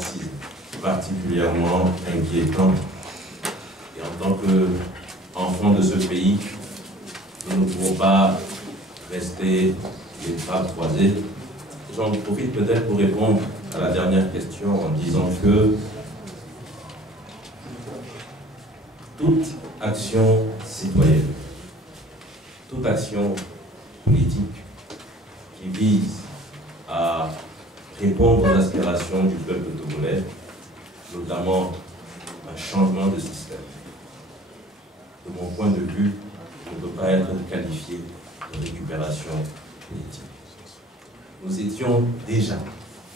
senti particulièrement inquiétant. Et en tant qu'enfants de ce pays, nous ne pouvons pas rester les bras croisés. J'en profite peut-être pour répondre à la dernière question en disant que toute action citoyenne, toute action politique qui vise à répondre aux aspirations du peuple togolais, notamment un changement de système, de mon point de vue, ne peut pas être qualifié de récupération politique. Nous étions déjà,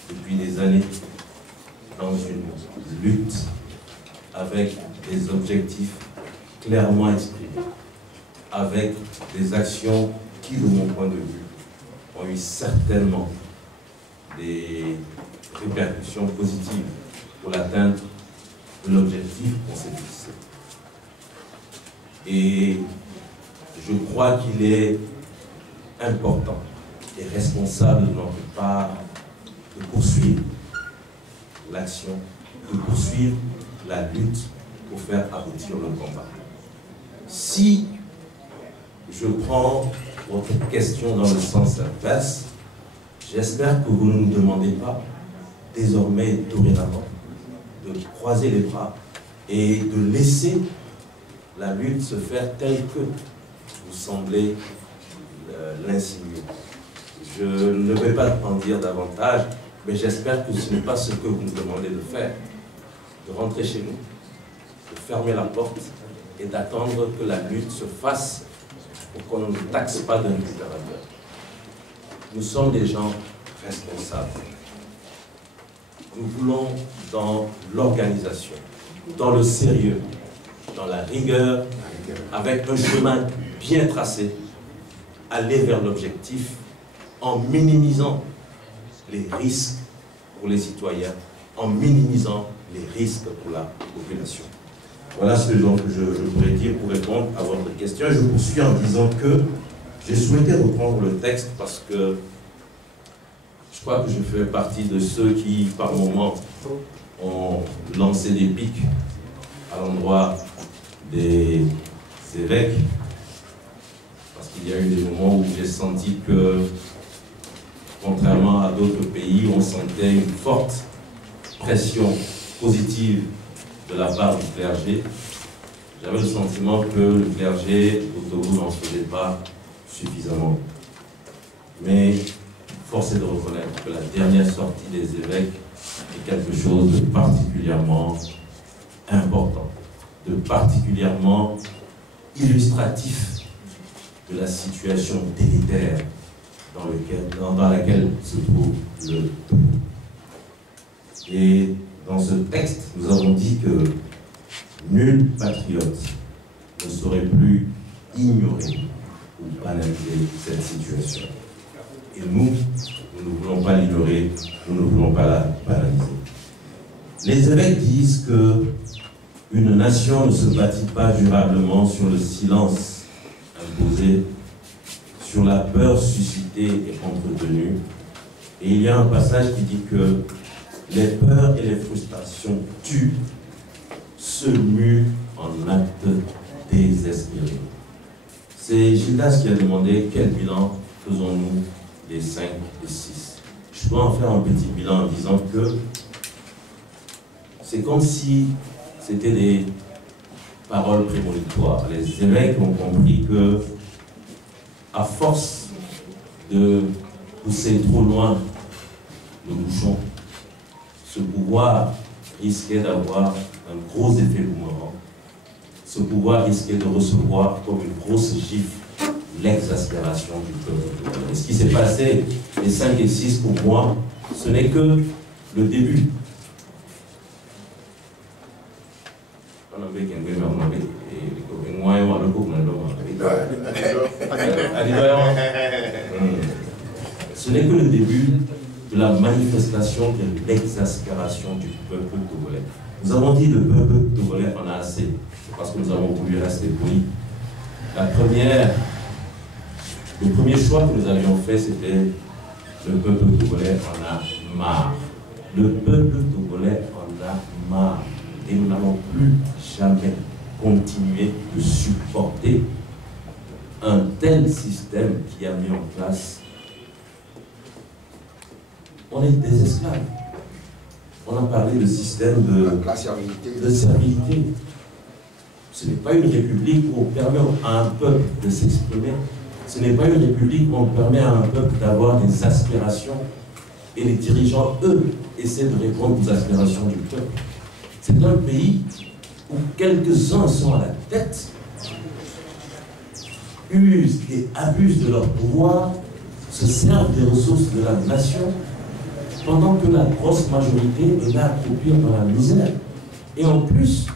depuis des années, dans une lutte avec des objectifs clairement exprimés, avec des actions qui, de mon point de vue, ont eu certainement des répercussions positives pour l'atteinte de l'objectif qu'on s'est fixé. Et je crois qu'il est important et responsable de notre part de poursuivre l'action, de poursuivre la lutte pour faire aboutir le combat. Si je prends votre question dans le sens inverse, j'espère que vous ne nous demandez pas, désormais, dorénavant, de croiser les bras et de laisser la lutte se faire telle que vous semblez l'insinuer. Je ne vais pas en dire davantage, mais j'espère que ce n'est pas ce que vous nous demandez de faire. De rentrer chez nous, de fermer la porte et d'attendre que la lutte se fasse pour qu'on ne nous taxe pas d'un récupérateur. Nous sommes des gens responsables. Nous voulons, dans l'organisation, dans le sérieux, dans la rigueur, avec un chemin bien tracé, aller vers l'objectif en minimisant les risques pour les citoyens, en minimisant les risques pour la population. Voilà ce que je pourrais dire pour répondre à votre question. Je poursuis en disant que j'ai souhaité reprendre le texte parce que je crois que je fais partie de ceux qui, par moments, ont lancé des pics à l'endroit des évêques, parce qu'il y a eu des moments où j'ai senti que, contrairement à d'autres pays, on sentait une forte pression positive de la part du clergé. J'avais le sentiment que le clergé au Togo n'en faisait pas suffisamment. Mais force est de reconnaître que la dernière sortie des évêques est quelque chose de particulièrement important, de particulièrement illustratif de la situation délétère dans laquelle se trouve le Togo. Et dans ce texte, nous avons dit que nul patriote ne saurait plus ignorer ou banaliser cette situation. Et nous ne voulons pas l'ignorer, nous ne voulons pas la banaliser. Les évêques disent que une nation ne se bâtit pas durablement sur le silence imposé, sur la peur suscitée et entretenue. Et il y a un passage qui dit que les peurs et les frustrations tuent, se muent en actes désespérés. C'est Gildas qui a demandé quel bilan faisons-nous des 5 et 6. Je peux en faire un petit bilan en disant que c'est comme si c'était des paroles prémonitoires. Les évêques ont compris que, à force de pousser trop loin le bouchon, ce pouvoir risquait d'avoir un gros effet boomerang. Ce pouvoir risquait de recevoir comme une grosse gifle l'exaspération du peuple. Et ce qui s'est passé, les 5 et 6, pour moi, ce n'est que le début. Ce n'est que le début de la manifestation de l'exaspération du peuple togolais. Nous avons dit le peuple togolais en a assez, parce que nous avons voulu rester polis. Le premier choix que nous avions fait, c'était le peuple togolais en a marre. Le peuple togolais en a marre et nous n'allons plus jamais continuer de supporter un tel système qui a mis en place. On est des esclaves. On a parlé de système de servilité. Ce n'est pas une république où on permet à un peuple de s'exprimer. Ce n'est pas une république où on permet à un peuple d'avoir des aspirations et les dirigeants, eux, essaient de répondre aux aspirations du peuple. C'est un pays où quelques-uns sont à la tête, usent et abusent de leur pouvoir, se servent des ressources de la nation, pendant que la grosse majorité est là à croupir dans la misère. Et en plus,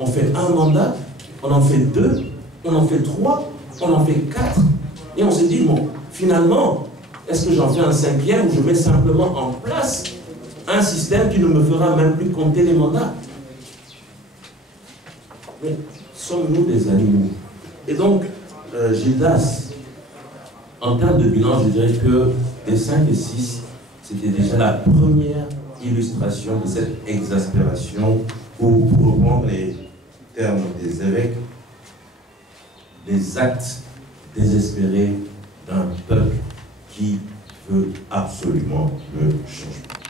on fait un mandat, on en fait 2, on en fait 3, on en fait 4, et on se dit, bon, finalement, est-ce que j'en fais un 5e ou je mets simplement en place un système qui ne me fera même plus compter les mandats? Mais sommes-nous des animaux? Et donc, Gildas, en termes de bilan, je dirais que les 5 et 6, c'était déjà la première illustration de cette exaspération, ou pour reprendre les termes des évêques, les actes désespérés d'un peuple qui veut absolument le changement.